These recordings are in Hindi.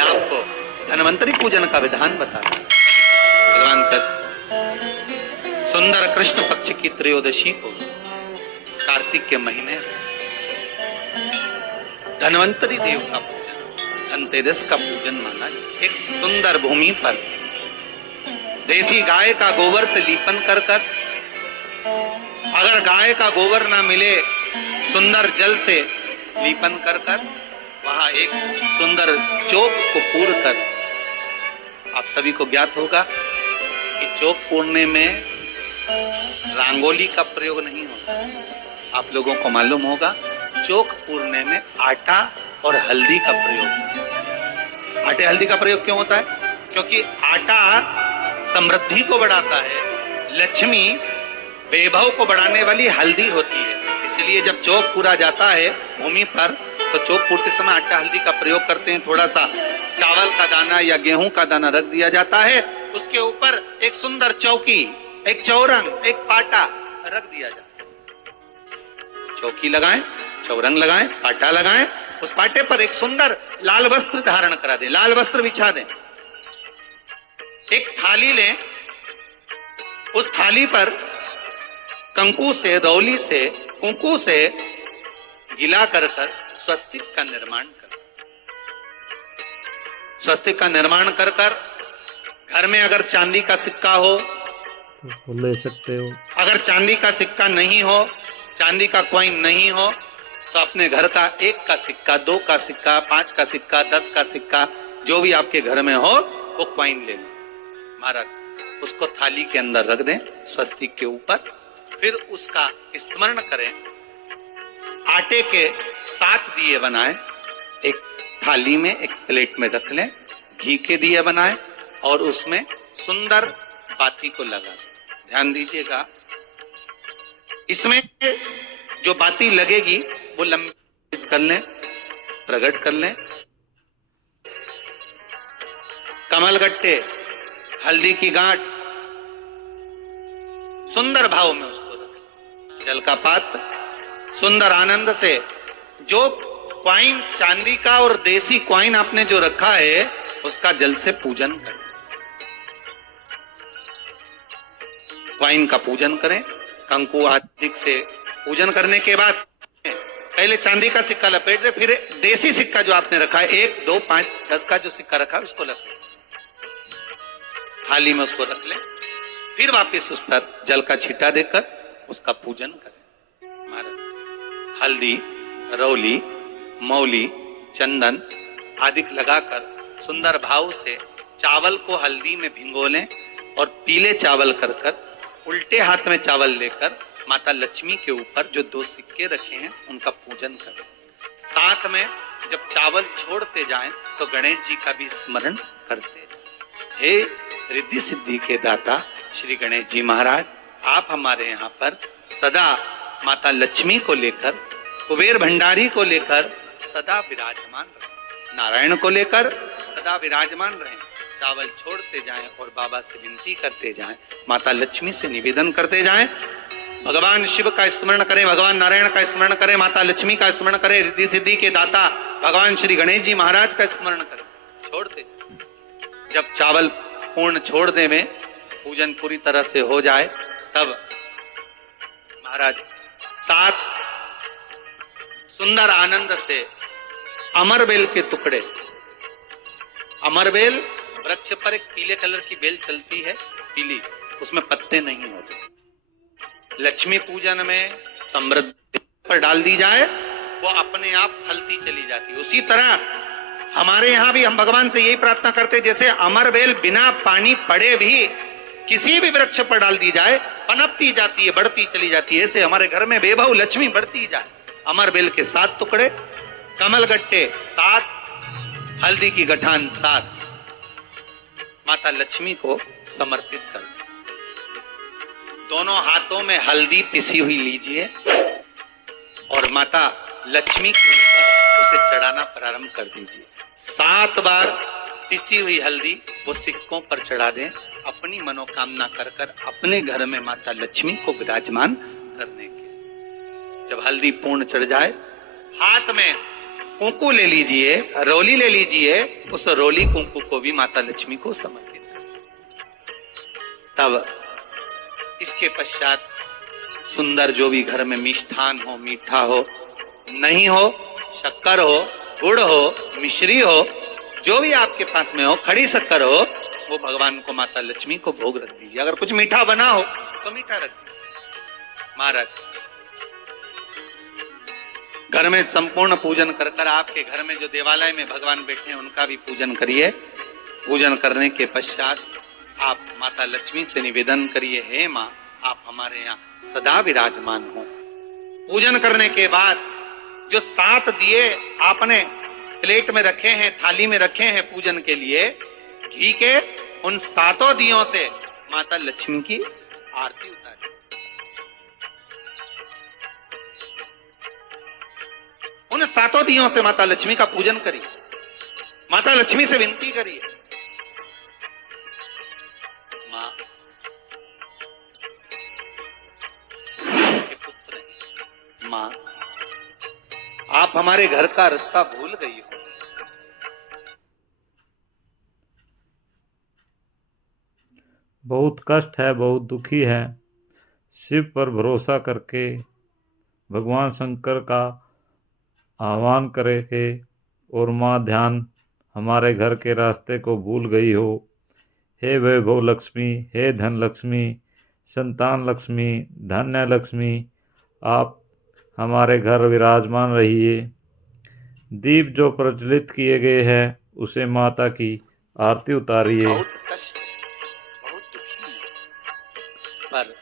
आपको धन्वंतरी पूजन का विधान बताता है। भगवान सुंदर कृष्ण पक्ष की त्रयोदशी को कार्तिक के महीने धन्वंतरी देव का पूजन, धनतेरस का पूजन माना। एक सुंदर भूमि पर देसी गाय का गोबर से लीपन कर कर, अगर गाय का गोबर ना मिले सुंदर जल से लीपन कर कर, वहां एक सुंदर चौक को पूर कर, आप सभी को ज्ञात होगा कि चौक पूरने में रंगोली का प्रयोग नहीं होता। आप लोगों को मालूम होगा चौक पूरने में आटा और हल्दी का प्रयोग। आटे हल्दी का प्रयोग क्यों होता है? क्योंकि आटा समृद्धि को बढ़ाता है, लक्ष्मी वैभव को बढ़ाने वाली हल्दी होती है। इसलिए जब चौक पूरा जाता है भूमि पर तो चौक पूरते समय आटा हल्दी का प्रयोग करते हैं। थोड़ा सा चावल का दाना या गेहूं का दाना रख दिया जाता है, उसके ऊपर एक सुंदर चौकी, एक चौरंग, एक पाटा रख दिया जाता है। चौकी लगाएं, चौरंग लगाएं, पाटा लगाएं, उस पाटे पर एक सुंदर लाल वस्त्र धारण करा दें, लाल वस्त्र बिछा दें। एक थाली लें, उस थाली पर कंकु से, रौली से, कुंकू से गिला कर स्वस्तिक का निर्माण कर, स्वस्तिक का निर्माण कर कर घर में अगर चांदी का सिक्का हो तो ले सकते हो। अगर चांदी का सिक्का नहीं हो, चांदी का कॉइन नहीं हो, तो अपने घर का 1 का सिक्का, 2 का सिक्का, 5 का सिक्का, 10 का सिक्का, जो भी आपके घर में हो वो कॉइन ले लें। महाराज उसको थाली के अंदर रख दें स्वस्तिक के ऊपर, फिर उसका स्मरण करें। आटे के 7 दिए बनाएं, एक थाली में, एक प्लेट में रख लें, घी के दिए बनाएं और उसमें सुंदर बाती को लगा दें। ध्यान दीजिएगा, इसमें जो बाती लगेगी वो लंबी कर लें, प्रकट कर लें। कमलगट्टे, हल्दी की गांठ, सुंदर भाव में उसको रखें। जल का पात्र, सुंदर आनंद से जो क्वाइन चांदी का और देसी क्वाइन आपने जो रखा है उसका जल से पूजन करें। क्वाइन का पूजन करें, कंकु आदि से पूजन करने के बाद पहले चांदी का सिक्का लपेट दे, फिर देसी सिक्का जो आपने रखा है 1, 2, 5, 10 का जो सिक्का रखा है उसको लपेट, थाली में उसको रख लें, फिर वापस उस पर जल का छींटा देकर उसका पूजन करें। महाराज हल्दी, रौली, मौली, चंदन आदि लगाकर सुंदर भाव से चावल को हल्दी में भिगो लें और पीले चावल कर कर उल्टे हाथ में चावल लेकर माता लक्ष्मी के ऊपर जो 2 सिक्के रखे हैं उनका पूजन करें। साथ में जब चावल छोड़ते जाएं तो गणेश जी का भी स्मरण करते जाएं। हे रिद्धि सिद्धि के दाता श्री गणेश जी महाराज, आप हमारे यहाँ पर सदा माता लक्ष्मी को लेकर, कुबेर भंडारी को लेकर सदा विराजमान रहे, नारायण को लेकर सदा विराजमान रहें। चावल छोड़ते जाएं और बाबा से विनती करते जाएं, माता लक्ष्मी से निवेदन करते जाएं। भगवान शिव का स्मरण करें, भगवान नारायण का स्मरण करें, माता लक्ष्मी का स्मरण करें, रिद्धि सिद्धि के दाता भगवान श्री गणेश जी महाराज का स्मरण करें। छोड़ते जाएं। जब चावल पूर्ण छोड़ दे में पूजन पूरी तरह से हो जाए तब महाराज 7 सुंदर आनंद से अमरबेल के टुकड़े, अमरबेल वृक्ष पर एक पीले कलर की बेल चलती है, पीली, उसमें पत्ते नहीं होते। लक्ष्मी पूजन में समृद्धि पर डाल दी जाए वो अपने आप फलती चली जाती है। उसी तरह हमारे यहाँ भी हम भगवान से यही प्रार्थना करते, जैसे अमरबेल बिना पानी पड़े भी किसी भी वृक्ष पर डाल दी जाए पनपती जाती है, बढ़ती चली जाती है। ऐसे हमारे घर में वैभव लक्ष्मी बढ़ती जाए। अमरबेल के 7 टुकड़े, कमलगट्टे 7, हल्दी की गठान 7 माता लक्ष्मी को समर्पित कर। दोनों हाथों में हल्दी पिसी हुई लीजिए और माता लक्ष्मी के ऊपर उसे चढ़ाना प्रारंभ कर दीजिए। 7 बार पिसी हुई हल्दी वो सिक्कों पर चढ़ा दें, अपनी मनोकामना कर कर अपने घर में माता लक्ष्मी को विराजमान करने के। जब हल्दी पूर्ण चढ़ जाए, हाथ में कुंकू ले लीजिए, रोली ले लीजिए, उस रोली कुंकू को भी माता लक्ष्मी को समर्पित करिए। तब इसके पश्चात सुंदर जो भी घर में मिष्ठान हो, मीठा हो, नहीं हो, शक्कर हो, गुड़ हो, मिश्री हो, जो भी आपके पास में हो, खड़ी शक्कर हो, वो भगवान को, माता लक्ष्मी को भोग रख दीजिए। अगर कुछ मीठा बना हो तो मीठा रख दीजिए। महाराज घर में संपूर्ण पूजन कर कर, आपके घर में जो देवालय में भगवान बैठे हैं उनका भी पूजन करिए। पूजन करने के पश्चात आप माता लक्ष्मी से निवेदन करिए, हे माँ, आप हमारे यहाँ सदा विराजमान हो। पूजन करने के बाद जो 7 दिए आपने प्लेट में रखे हैं, थाली में रखे हैं पूजन के लिए, घी के, उन 7 दियों से माता लक्ष्मी की आरती उतारिए। उन 7 दियों से माता लक्ष्मी का पूजन करिए। माता लक्ष्मी से विनती करिए, मां के पुत्र, मां आप हमारे घर का रास्ता भूल गई हो। बहुत कष्ट है, बहुत दुखी है। शिव पर भरोसा करके भगवान शंकर का आह्वान करेंगे और माँ ध्यान हमारे घर के रास्ते को भूल गई हो। हे वैभव लक्ष्मी, हे धन लक्ष्मी, संतान लक्ष्मी, धन्य लक्ष्मी, आप हमारे घर विराजमान रहिए। दीप जो प्रज्वलित किए गए हैं उसे माता की आरती उतारिए। बहुत कष्ट, बहुत दुखी है, पर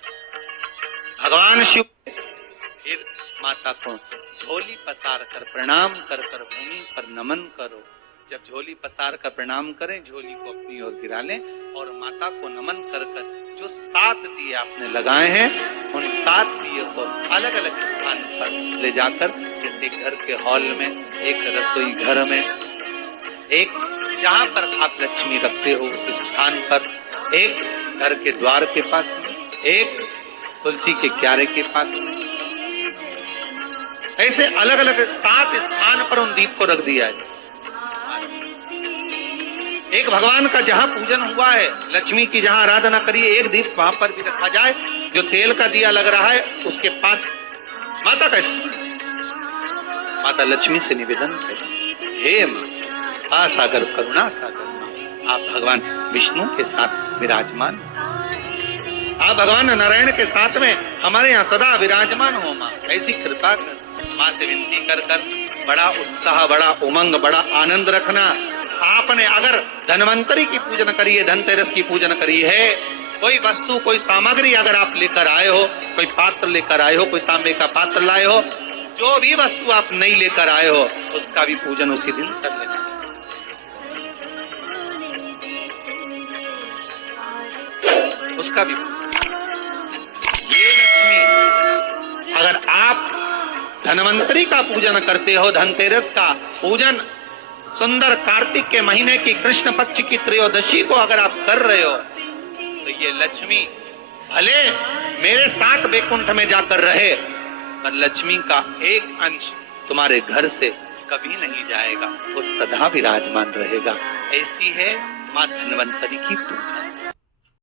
भगवान शिव फिर माता को झोली पसार कर प्रणाम कर कर भूमि पर नमन करो। जब झोली पसार कर प्रणाम करें, झोली को अपनी ओर गिरा लें और माता को नमन कर कर जो 7 दिए आपने लगाए हैं, उन 7 दिए को अलग अलग स्थान पर ले जाकर, जैसे घर के हॉल में, एक रसोई घर में, एक जहां पर आप लक्ष्मी रखते हो उस स्थान पर, एक घर के द्वार के पास में, एक तुलसी के क्यारे के पास में, ऐसे अलग अलग 7 स्थान पर उन दीप को रख दिया है। एक भगवान का जहां पूजन हुआ है, लक्ष्मी की जहां आराधना करिए, एक दीप वहां पर भी रखा जाए। जो तेल का दिया लग रहा है उसके पास माता का स्मरण, माता लक्ष्मी से निवेदन करें, हे मां, आसागर करुणा सागर मां, आप भगवान विष्णु के साथ विराजमान, आप भगवान नारायण के साथ में हमारे यहाँ सदा विराजमान हो मां, ऐसी कृपा कर। मां से विनती कर कर बड़ा उत्साह, बड़ा उमंग, बड़ा आनंद रखना। आपने अगर धन्वंतरी की पूजन करी है, धनतेरस की पूजन करी है, कोई वस्तु, कोई सामग्री अगर आप लेकर आए हो, कोई पात्र लेकर आए हो, कोई तांबे का पात्र लाए हो, जो भी वस्तु आप नहीं लेकर आए हो, उसका भी पूजन उसी दिन कर लेना चाहिए, उसका भी पूजन। ये लक्ष्मी, अगर आप धन्वंतरी का पूजन करते हो, धनतेरस का पूजन सुंदर कार्तिक के महीने की कृष्ण पक्ष की त्रयोदशी को अगर आप कर रहे हो, तो ये लक्ष्मी भले मेरे साथ वैकुंठ में जाकर रहे, पर लक्ष्मी का एक अंश तुम्हारे घर से कभी नहीं जाएगा, वो सदा विराजमान रहेगा। ऐसी है मां धन्वंतरी की पूजा।